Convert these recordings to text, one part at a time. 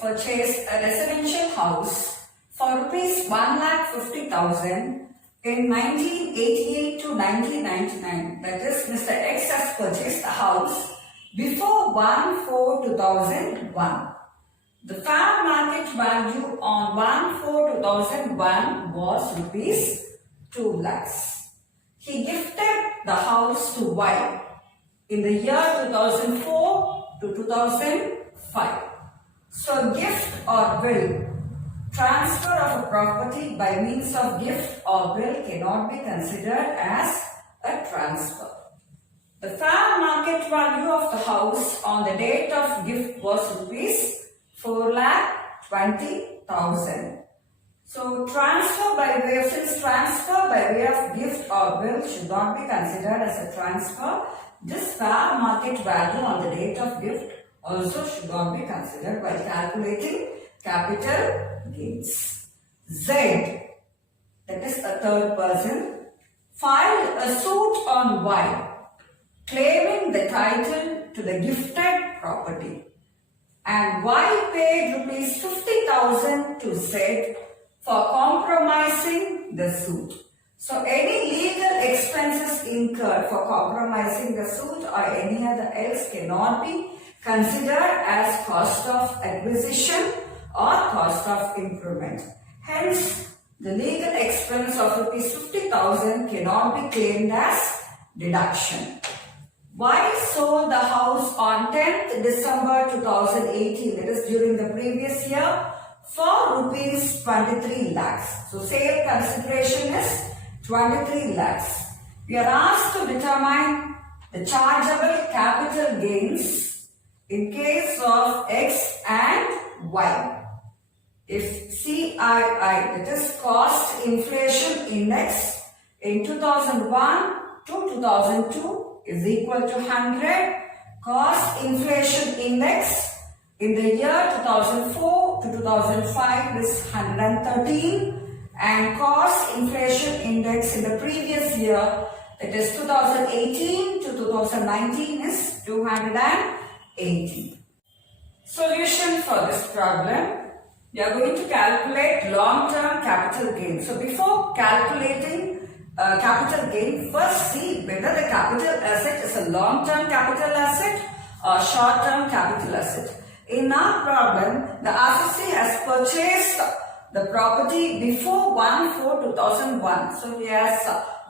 purchased a residential house for rupees 1,50,000 in 1988 to 1999. That is, Mr. X has purchased the house before 1/4/2001. The fair market value on 1/4/2001 was rupees 2 lakhs. He gifted the house to Y in the year 2004 to 2005. So gift or will, transfer of a property by means of gift or will cannot be considered as a transfer. The fair market value of the house on the date of gift was rupees 4,20,000. So transfer by way of gift or will should not be considered as a transfer. This fair market value on the date of gift also should not be considered while calculating capital gains. Z, that is a third person, filed a suit on Y claiming the title to the gifted property, and Y paid rupees 50,000 to Z for compromising the suit. So any legal expenses incurred for compromising the suit or any other else cannot be considered as cost of acquisition or cost of improvement. Hence, the legal expense of rupees 50,000 cannot be claimed as deduction. Y sold the house on 10th December 2018, that is during the previous year, for rupees 23 lakhs. So sale consideration is 23 lakhs. We are asked to determine the chargeable capital gains in case of X and Y. If CII, that is cost inflation index, in 2001 to 2002 is equal to 100, cost inflation index in the year 2004 to 2005 is 113, and cost inflation index in the previous year, that is 2018 to 2019, is 280. Solution for this problem. We are going to calculate long-term capital gain. So before calculating capital gain, first see whether the capital asset is a long-term capital asset or short-term capital asset. In our problem, the assessee has purchased the property before 1/4/2001. So he has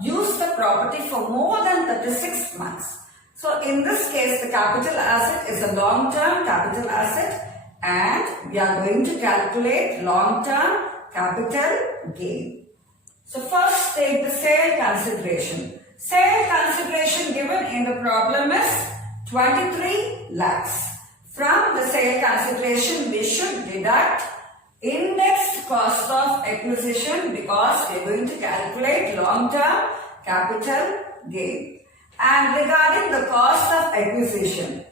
used the property for more than 36 months. So in this case, the capital asset is a long-term capital asset, and we are going to calculate long-term capital gain. So first take the sale consideration. Sale consideration given in the problem is 23 lakhs. From the sale consideration, we should deduct indexed cost of acquisition because we are going to calculate long-term capital gain. And regarding the cost of acquisition,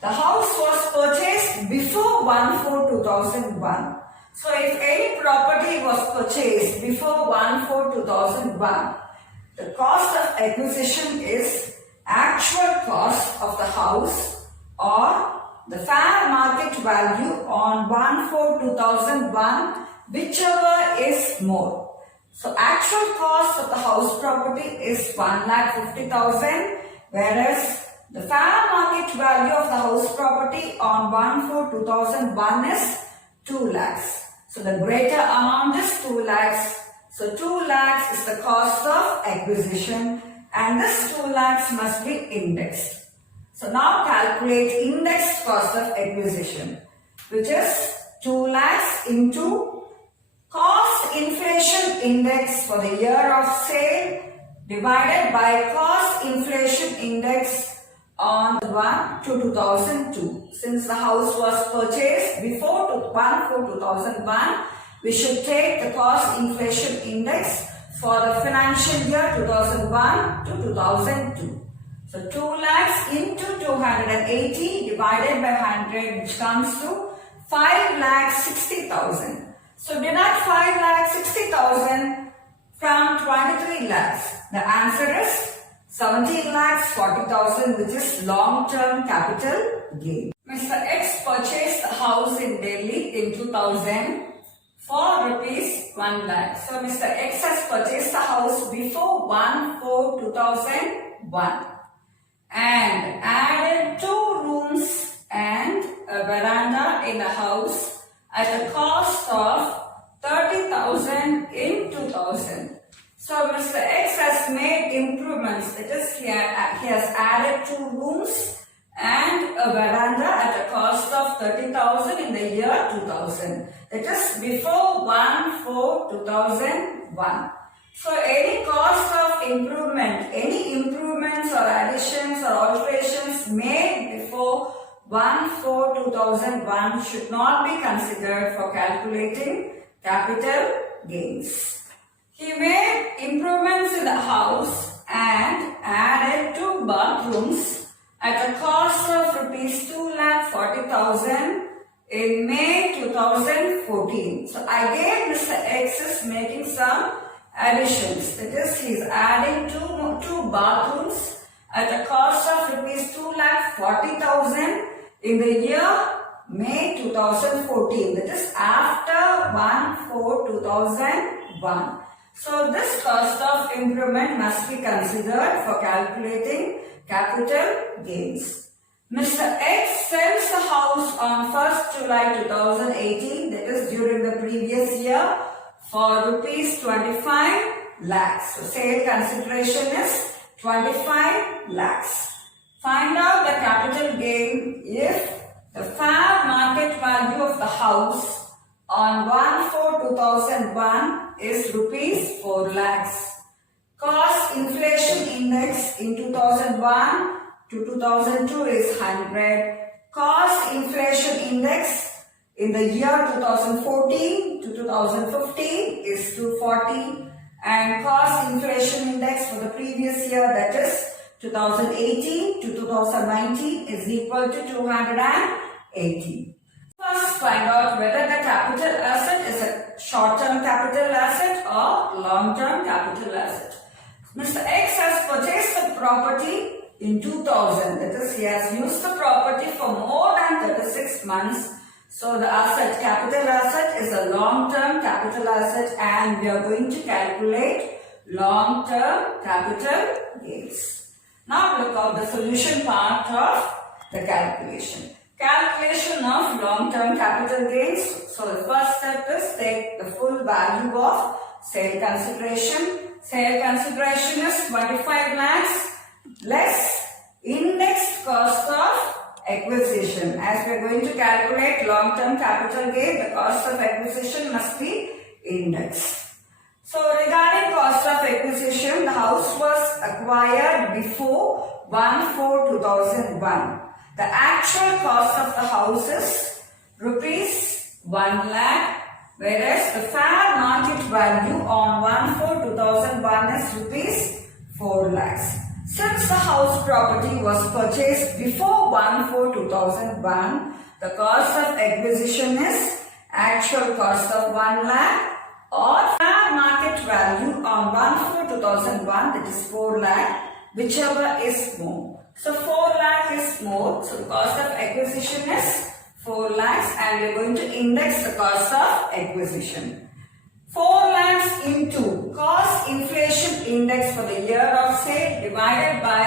the house was purchased before 1/4/2001. So if any property was purchased before 1/4/2001, the cost of acquisition is actual cost of the house or the fair market value on 1/4/2001, whichever is more. So actual cost of the house property is 1,50,000, whereas the fair market value of the house property on 1/4/2001 is 2 lakhs. So the greater amount is 2 lakhs. So 2 lakhs is the cost of acquisition, and this 2 lakhs must be indexed. So now calculate indexed cost of acquisition, which is 2 lakhs into cost inflation index for the year of sale divided by cost inflation index on 1/2/2002. Since the house was purchased before 1/4/2001, we should take the cost inflation index for the financial year 2001 to 2002. So 2 lakhs into 280 divided by 100, which comes to 5,60,000. So deduct 5,60,000 from 23 lakhs. The answer is 17,40,000, which is long-term capital gain. Mr. X purchased the house in Delhi in 2000 for rupees 1 lakh. So Mr. X has purchased the house before 1/4/2001 and added 2 rooms and a veranda in the house at a cost of 30,000 in 2000. So Mr. X has made improvements. That is, he has added 2 rooms and a veranda at a cost of 30,000 in the year 2000. That is before 1/4/2001. So any cost of improvement, any improvements or additions or alterations made before 1/4/2001 should not be considered for calculating capital gains. He made improvements in the house and added 2 bathrooms at a cost of rupees 2,40,000 in May 2014. So again Mr. X is making some additions. That is, he is adding two bathrooms at a cost of rupees 2,40,000 in the year May 2014. That is after 1/4/2001. So this cost of improvement must be considered for calculating capital gains. Mr. X sells the house on 1st July 2018, that is during the previous year, for rupees 25 lakhs. So sale consideration is 25 lakhs. Find out the capital gain if the fair market value of the house on 1/4/2001 is rupees 4 lakhs. Cost inflation index in 2001 to 2002 is 100. Cost inflation index in the year 2014 to 2015 is 240. And cost inflation index for the previous year, that is 2018 to 2019, is equal to 280. First, find out whether the capital asset is a short-term capital asset or long-term capital asset. Mr. X has purchased the property in 2000. That is, he has used the property for more than 36 months. So the asset, capital asset, is a long-term capital asset and we are going to calculate long-term capital gains. Now look at the solution part of the calculation. Calculation of long-term capital gains. So the first step is take the full value of sale consideration. Sale consideration is 25 lakhs less indexed cost of acquisition. As we are going to calculate long-term capital gain, the cost of acquisition must be indexed. So regarding cost of acquisition, the house was acquired before 1/4/2001. The actual cost of the house is rupees 1 lakh, whereas the fair market value on 1/4/2001 is rupees 4 lakhs. Since the house property was purchased before 1/4/2001, the cost of acquisition is actual cost of 1 lakh or fair market value on 1/4/2001, that is 4 lakh, whichever is more. So 4 lakh is more, so the cost of acquisition is 4 lakhs and we are going to index the cost of acquisition. 4 lakhs into cost inflation index for the year of sale divided by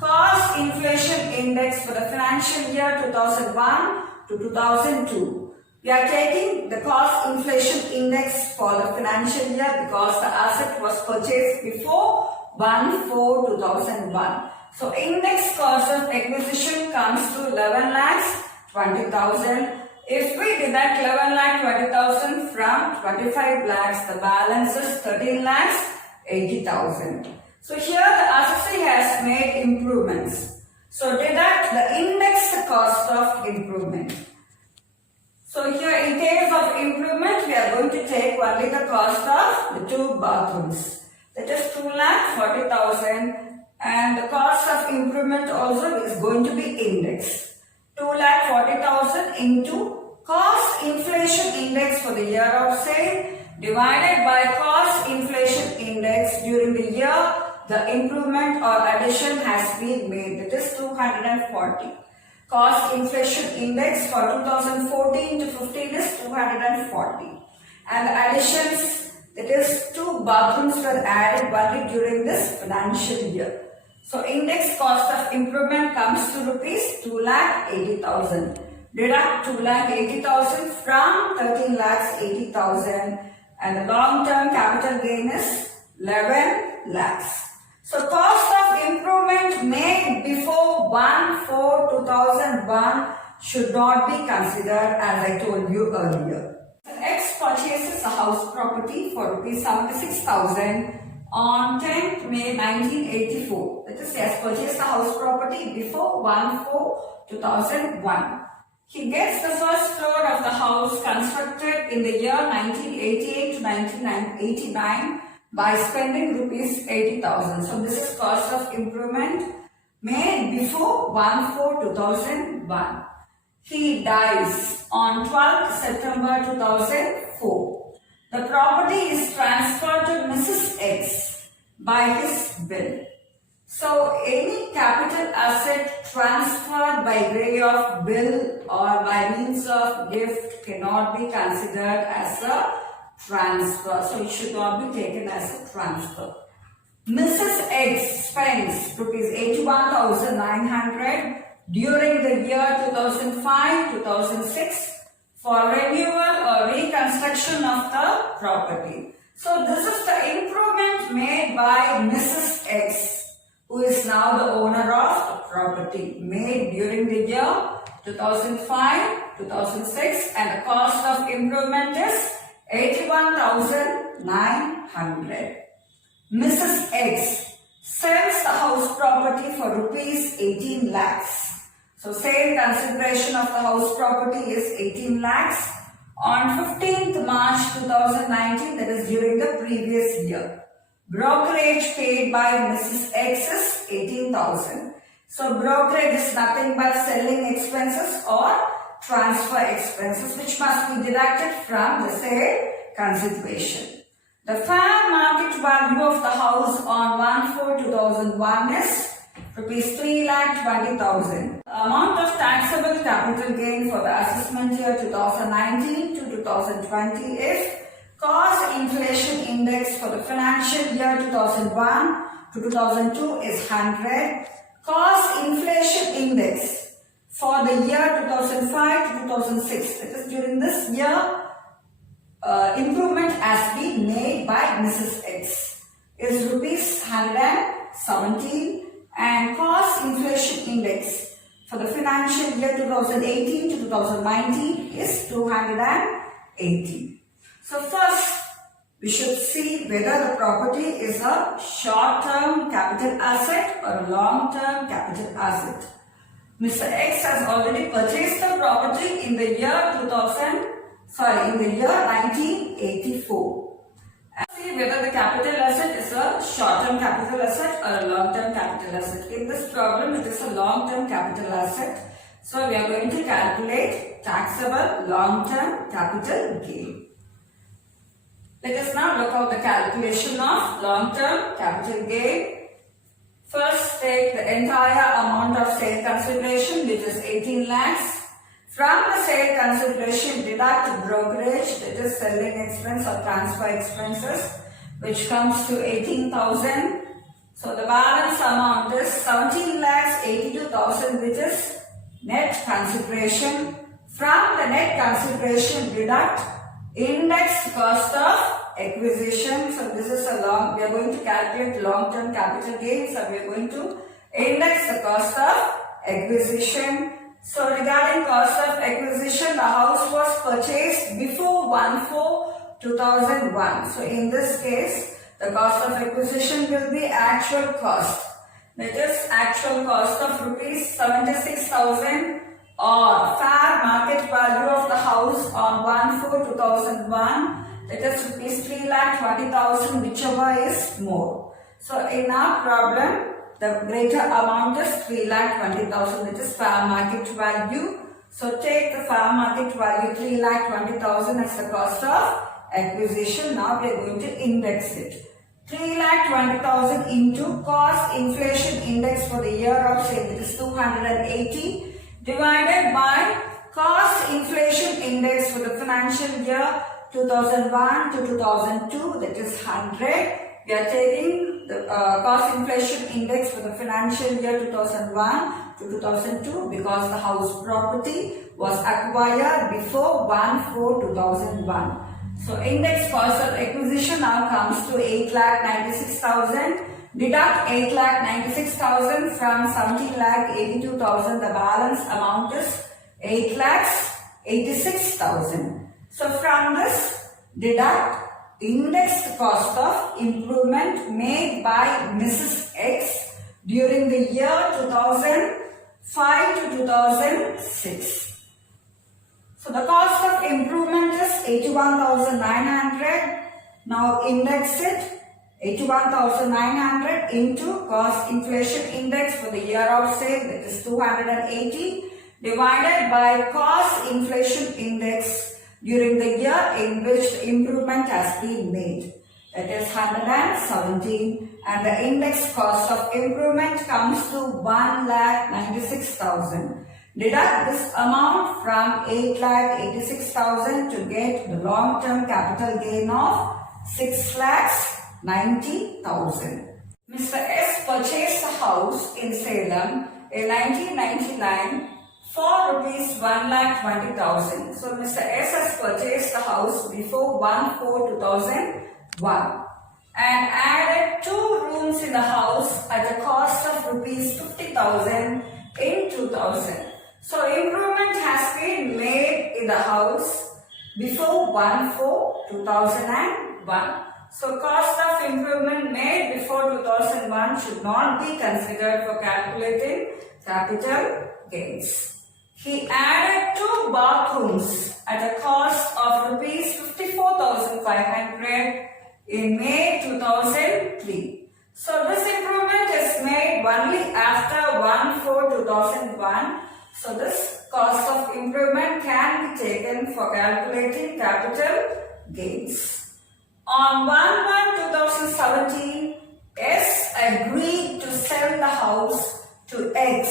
cost inflation index for the financial year 2001 to 2002. We are taking the cost inflation index for the financial year because the asset was purchased before 1/4/2001. So index cost of acquisition comes to 11 lakhs 20,000. If we deduct 11 lakh 20,000 from 25 lakhs, the balance is 13 lakhs 80,000. So here the assessee has made improvements. So deduct the indexed cost of improvement. So here in case of improvement, we are going to take only the cost of the 2 bathrooms. That is 2,40,000 and the cost of improvement also is going to be indexed. 2,40,000 into cost inflation index for the year of sale divided by cost inflation index during the year the improvement or addition has been made, that is 240. Cost inflation index for 2014 to 15 is 240. And the additions, that is 2 bathrooms were added only during this financial year. So index cost of improvement comes to rupees 2,80,000. Deduct 2,80,000 from 13,80,000 and the long-term capital gain is 11 lakhs. So cost of improvement made before 1/4/2001 should not be considered, as I told you earlier. X purchases a house property for rupees 76,000 on 10th May 1984. That is, he has purchased a house property before 1/4/2001. He gets the first floor of the house constructed in the year 1988 to 1989 by spending rupees 80,000. So this is cost of improvement made before 1/4/2001. He dies on 12th September 2004. The property is transferred to Mrs. X by his will. So any capital asset transferred by way of will or by means of gift cannot be considered as a transfer. So it should not be taken as a transfer. Mrs. X spends rupees 81,900 during the year 2005-2006 for renewal or reconstruction of the property. So this is the improvement made by Mrs. X, who is now the owner of the property, made during the year 2005-2006, and the cost of improvement is 81,900. Mrs. X sells the house property for rupees 18 lakhs. So sale consideration of the house property is 18 lakhs on 15th March 2019, that is during the previous year. Brokerage paid by Mrs. X is 18,000. So brokerage is nothing but selling expenses or transfer expenses, which must be deducted from the sale consideration. The fair market value of the house on 1/4/2001 is rupees 3,20,000. The amount of taxable capital gain for the assessment year 2019 to 2020 is cost inflation index for the financial year 2001 to 2002 is 100. Cost inflation index for the year 2005 to 2006, that is during this year, improvement has been made by Mrs. X is rupees 117, and cost inflation index for the financial year 2018 to 2019 is 280. So first, we should see whether the property is a short-term capital asset or a long-term capital asset. Mr. X has already purchased the property in the year 1984. See whether the capital asset is a short-term capital asset or a long-term capital asset. In this problem, it is a long-term capital asset. So we are going to calculate taxable long-term capital gain. Let us now look at the calculation of long-term capital gain. First, take the entire amount of sale consideration, which is 18 lakhs. From the sale consideration, deduct brokerage, that is selling expense or transfer expenses, which comes to 18,000. So the balance amount is 17,82,000, which is net consideration. From the net consideration, deduct indexed cost of acquisition. So this is we are going to calculate long-term capital gain. So we are going to index the cost of acquisition. So regarding cost of acquisition, the house was purchased before 1/4/2001. So in this case, the cost of acquisition will be actual cost. That is actual cost of rupees 76,000 or fair market value of the house on 1/4/2001. That is rupees 3,20,000, whichever is more. So in our problem, the greater amount is 3,20,000, which is fair market value. So take the fair market value 3,20,000 as the cost of acquisition. Now we are going to index it. 3,20,000 into cost inflation index for the year of sale, it is 280. divided by cost inflation index for the financial year 2001 to 2002, that is 100. We are taking the cost inflation index for the financial year 2001 to 2002 because the house property was acquired before 1/4/2001. So index cost of acquisition now comes to 8,96,000. Deduct 8,96,000 from 17,82,000. The balance amount is 8,86,000. So from this, deduct indexed cost of improvement made by Mrs. X during the year 2005 to 2006. So the cost of improvement is 81,900. Now index it 81,900 into cost inflation index for the year of sale, that is 280, divided by cost inflation index during the year in which the improvement has been made, that is 117, and the index cost of improvement comes to 1,96,000. Deduct this amount from 8,86,000 to get the long-term capital gain of 6,90,000. Mr. S purchased a house in Salem in 1999 for rupees 1,20,000. So Mr. S has purchased the house before 1/4/2001 and added 2 rooms in the house at a cost of rupees 50,000 in 2000. So improvement has been made in the house before 1/4/2001. So cost of improvement made before 2001 should not be considered for calculating capital gains. He added 2 bathrooms at a cost of rupees 54,500 in May 2003. So this improvement is made only after 1/4/2001. So this cost of improvement can be taken for calculating capital gains. On 1/1/2017, S agreed to sell the house to X,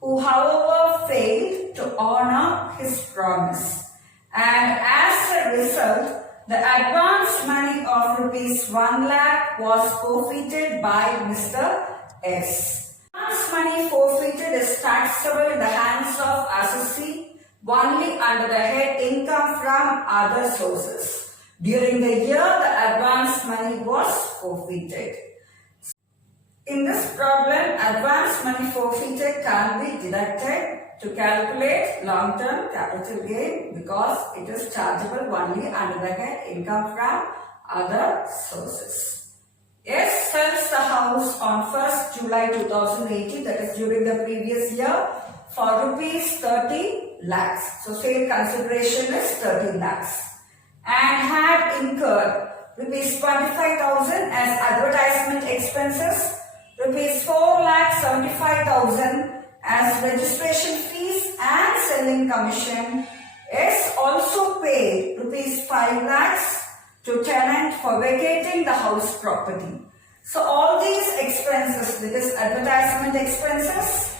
who however failed to honor his promise, and as a result the advance money of rupees 1 lakh was forfeited by Mr. S. Advance money forfeited is taxable in the hands of assessee only under the head income from other sources. During the year the advance money was forfeited. In this problem, advance money forfeited can be deducted to calculate long-term capital gain because it is chargeable only under the head income from other sources. S sells the house on 1st July 2018, that is during the previous year, for rupees 30 lakhs. So sale consideration is 30 lakhs and had incurred rupees 25,000 as advertisement expenses, rupees 4,75,000 as registration fees and selling commission. S also paid rupees 5 lakhs to tenant for vacating the house property. So all these expenses, that is advertisement expenses,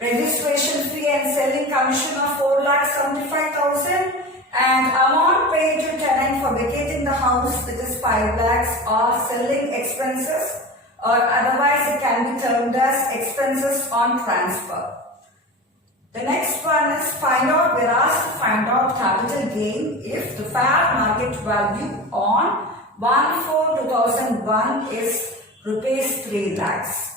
registration fee and selling commission of 4,75,000 and amount paid to tenant for vacating the house, that is 5 lakhs, are selling expenses, or otherwise it can be termed as expenses on transfer. The next one is we're asked to find out capital gain if the fair market value on 1/4/2001 is rupees 3 lakhs.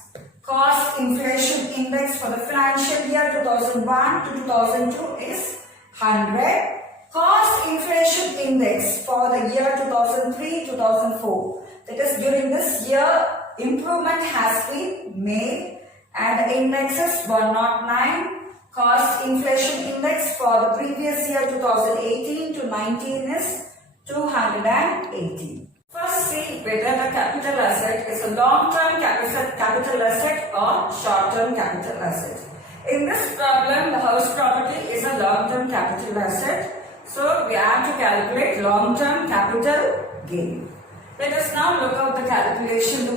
Cost inflation index for the financial year 2001 to 2002 is 100. Cost inflation index for the year 2003-2004. That is during this year improvement has been made and the index is 109. Cost inflation index for the previous year 2018 to 19 is 280. First see whether the capital asset is a long-term capital asset or short-term capital asset. In this problem, the house property is a long-term capital asset. So we have to calculate long-term capital gain. Let us now look at the calculation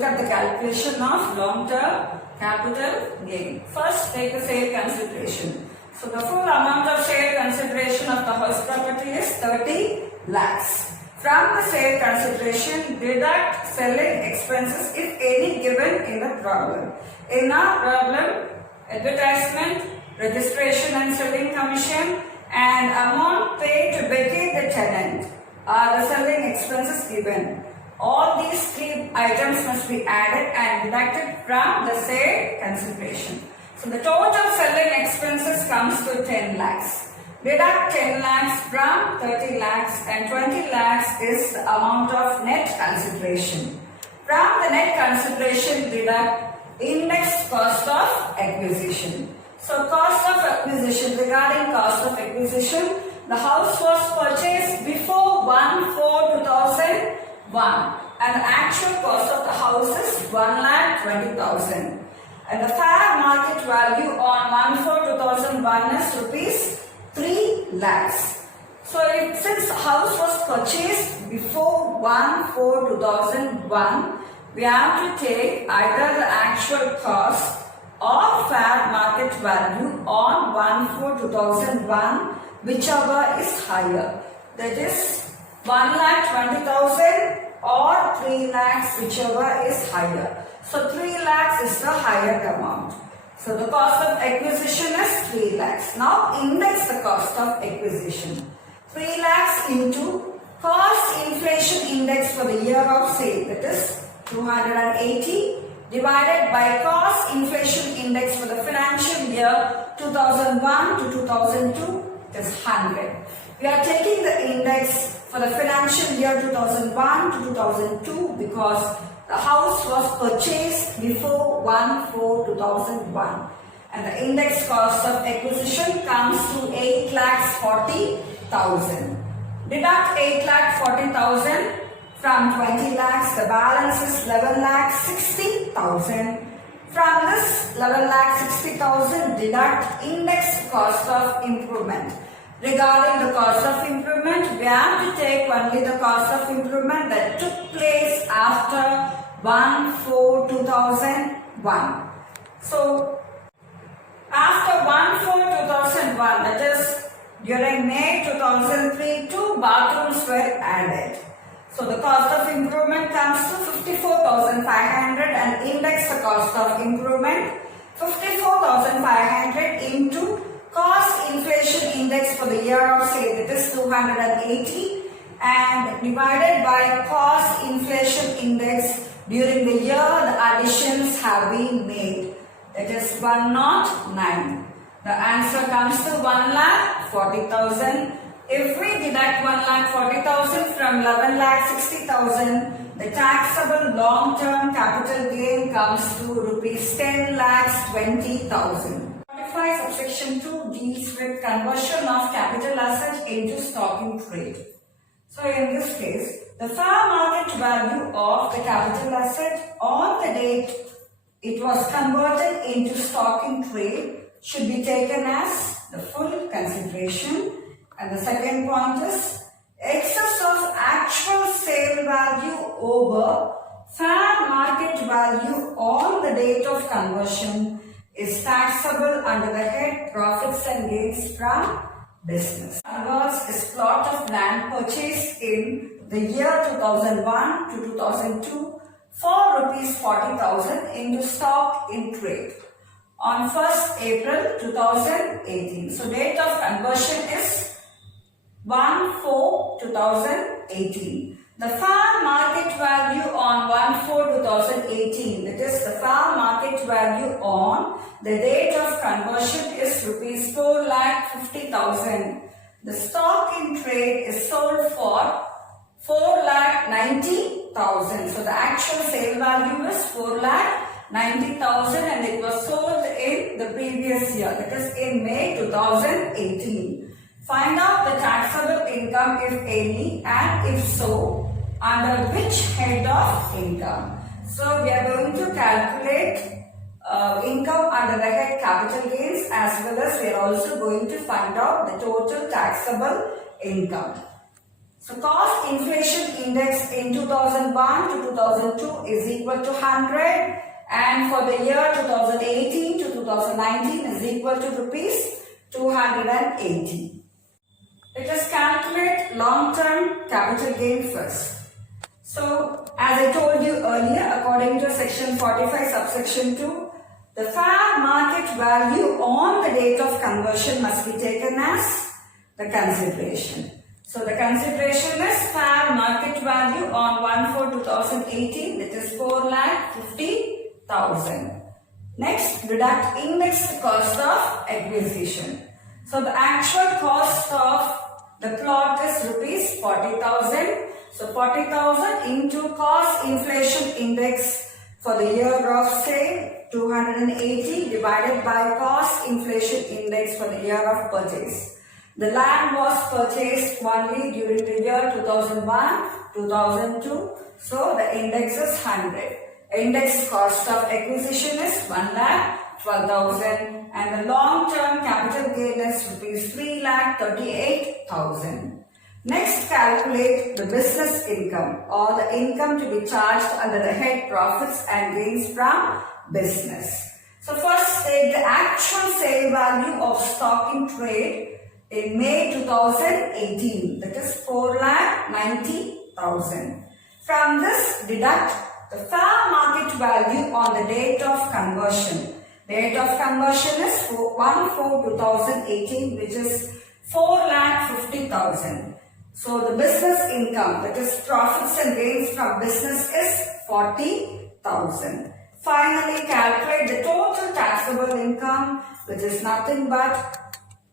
of long-term capital gain. First, take the sale consideration. So the full amount of sale consideration of the house property is 30 lakhs. From the sale consideration, deduct selling expenses if any given in the problem. In our problem, advertisement, registration and selling commission and amount paid to vacate the tenant are the selling expenses given. All these three items must be added and deducted from the sale consideration. So the total selling expenses comes to 10 lakhs. Deduct 10 lakhs from 30 lakhs and 20 lakhs is the amount of net consideration. From the net consideration, deduct indexed cost of acquisition. So cost of acquisition, regarding cost of acquisition, the house was purchased before 1/4/2001 and the actual cost of the house is 1,20,000 and the fair market value on 1/4/2001 is rupees 3 lakhs. So since the house was purchased before 1/4/2001, we have to take either the actual cost or fair market value on 1/4/2001, whichever is higher. That is 1,20,000 or 3 lakhs, whichever is higher. So 3 lakhs is the higher amount. So the cost of acquisition is 3 lakhs. Now index the cost of acquisition. 3 lakhs into cost inflation index for the year of sale, that is 280, divided by cost inflation index for the financial year 2001 to 2002, that is 100. We are taking the index for the financial year 2001 to 2002 because the house was purchased before 1/4/2001 and the index cost of acquisition comes to 8,40,000. Deduct 8,40,000 from 20 lakhs, the balance is 11,60,000. From this 11,60,000, deduct index cost of improvement. Regarding the cost of improvement, we have to take only the cost of improvement that took place after 1/4/2001. So, after 1/4/2001, that is during May 2003, 2 bathrooms were added. So, the cost of improvement comes to 54,500 and index the cost of improvement 54,500 into cost inflation index for the year of sale, that is 280, and divided by cost inflation index during the year the additions have been made, that is 109. The answer comes to 1,40,000. If we deduct 1,40,000 from 11,60,000, the taxable long-term capital gain comes to rupees 10,20,000. Subsection 2 deals with conversion of capital asset into stock in trade. So in this case, the fair market value of the capital asset on the date it was converted into stock in trade should be taken as the full consideration. And the second point is excess of actual sale value over fair market value on the date of conversion is taxable under the head profits and gains from business. Converts is plot of land purchased in the year 2001 to 2002 for rupees 40,000 into stock in trade on 1st April 2018. So date of conversion is 1/4/2018. The fair market value on 1/4/2018, that is the fair market value on the date of conversion is rupees 4,50,000. The stock in trade is sold for 4,90,000. So the actual sale value is 4,90,000 and it was sold in the previous year, that is in May 2018. Find out the taxable income if any, and if so, under which head of income. So we are going to calculate income under the head capital gains, as well as we are also going to find out the total taxable income. So cost inflation index in 2001 to 2002 is equal to 100 and for the year 2018 to 2019 is equal to rupees 280. Let us calculate long-term capital gain first. So, as I told you earlier, according to section 45 subsection 2, the fair market value on the date of conversion must be taken as the consideration. So, the consideration is fair market value on 1/4/2018, that is 4,50,000. Next, deduct indexed cost of acquisition. So, the actual cost of the plot is rupees 40,000. So 40,000 into cost inflation index for the year of sale 280 divided by cost inflation index for the year of purchase. The land was purchased only during the year 2001, 2002. So the index is 100. Index cost of acquisition is 1,12,000 and the long-term capital gain is rupees 3,38,000. Next, calculate the business income or the income to be charged under the head profits and gains from business. So first take the actual sale value of stock in trade in May 2018, that is 4,90,000. From this, deduct the fair market value on the date of conversion. Date of conversion is 1/4/2018, which is 4,50,000. So the business income, that is profits and gains from business, is 40,000. Finally, calculate the total taxable income, which is nothing but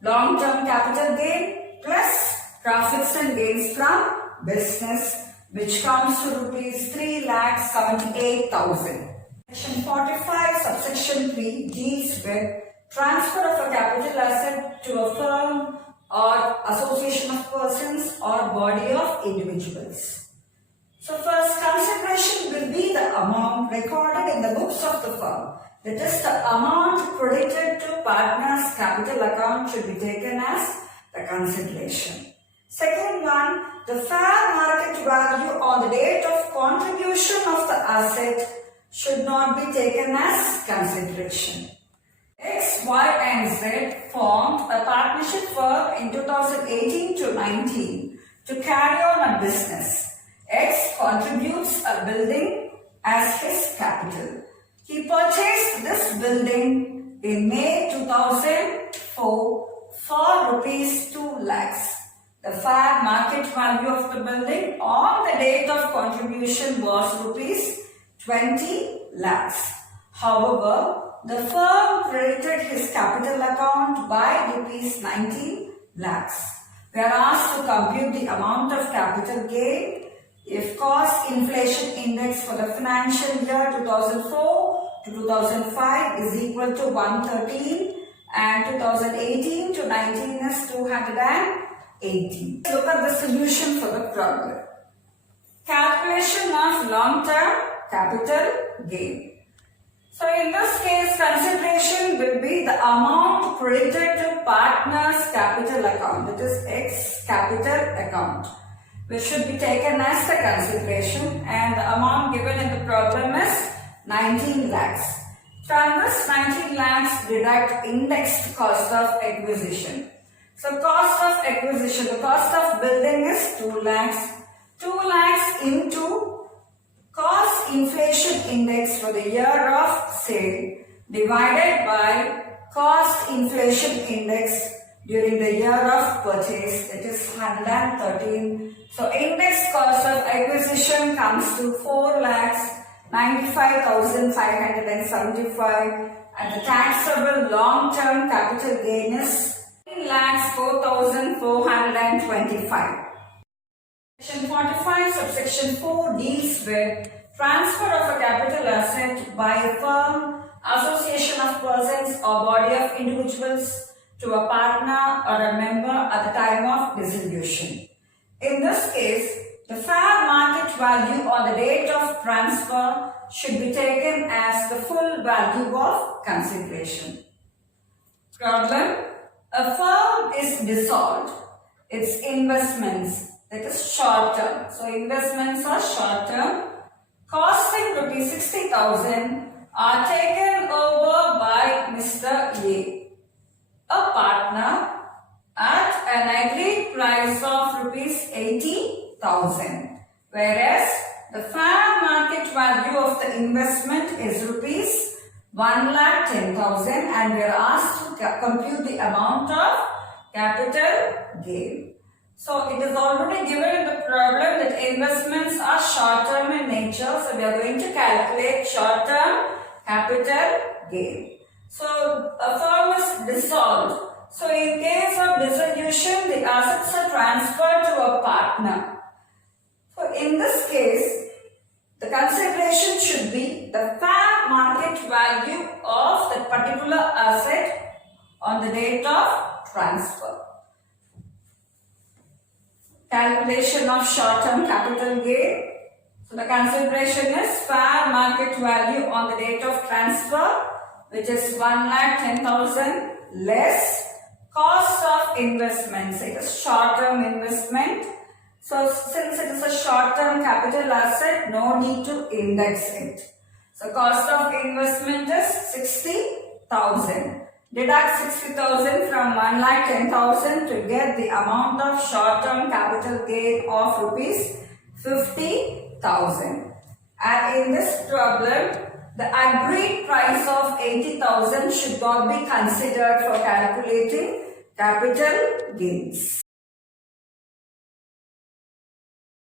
long-term capital gain plus profits and gains from business, which comes to rupees 3,78,000. Section 45 subsection 3 deals with transfer of a capital asset to a firm or association of persons or body of individuals. So first, consideration will be the amount recorded in the books of the firm. That is, the amount credited to partner's capital account should be taken as the consideration. Second one, the fair market value on the date of contribution of the asset should not be taken as consideration. X, Y and Z formed a partnership firm in 2018 to 19 to carry on a business. X contributes a building as his capital. He purchased this building in May 2004 for rupees 2 lakhs. The fair market value of the building on the date of contribution was rupees 20 lakhs. However, the firm credited his capital account by rupees 19 lakhs. We are asked to compute the amount of capital gain if cost inflation index for the financial year 2004 to 2005 is equal to 113 and 2018 to 19 is 280. Look at the solution for the problem. Calculation of long-term capital gain. So in this case, consideration will be the amount credited to partner's capital account, that is X capital account, which should be taken as the consideration, and the amount given in the problem is 19 lakhs. From this 19 lakhs, deduct indexed cost of acquisition. So cost of acquisition, the cost of building is 2 lakhs. 2 lakhs into cost inflation index for the year of sale divided by cost inflation index during the year of purchase, that is 113. So index cost of acquisition comes to 4,95,575 and the taxable long-term capital gain is 4,425. Section 45 subsection 4 deals with transfer of a capital asset by a firm, association of persons or body of individuals to a partner or a member at the time of dissolution. In this case, the fair market value on the date of transfer should be taken as the full value of consideration. Problem: a firm is dissolved. Its investments, that is short term. So investments are short term, costing rupees 60,000, are taken over by Mr. A, a partner, at an agreed price of rupees 80,000, whereas the fair market value of the investment is rupees 1,10,000 and we are asked to compute the amount of capital gain. So it is already given in the problem that investments are short-term in nature. So we are going to calculate short-term capital gain. So a firm is dissolved. So in case of dissolution, the assets are transferred to a partner. So in this case, the consideration should be the fair market value of that particular asset on the date of transfer. Calculation of short-term capital gain. So the consideration is fair market value on the date of transfer, which is 1,10,000 less cost of investment. It is short-term investment. So since it is a short-term capital asset, no need to index it. So cost of investment is 60,000. Deduct 60,000 from 1,10,000 to get the amount of short-term capital gain of rupees 50,000. And in this problem, the agreed price of 80,000 should not be considered for calculating capital gains.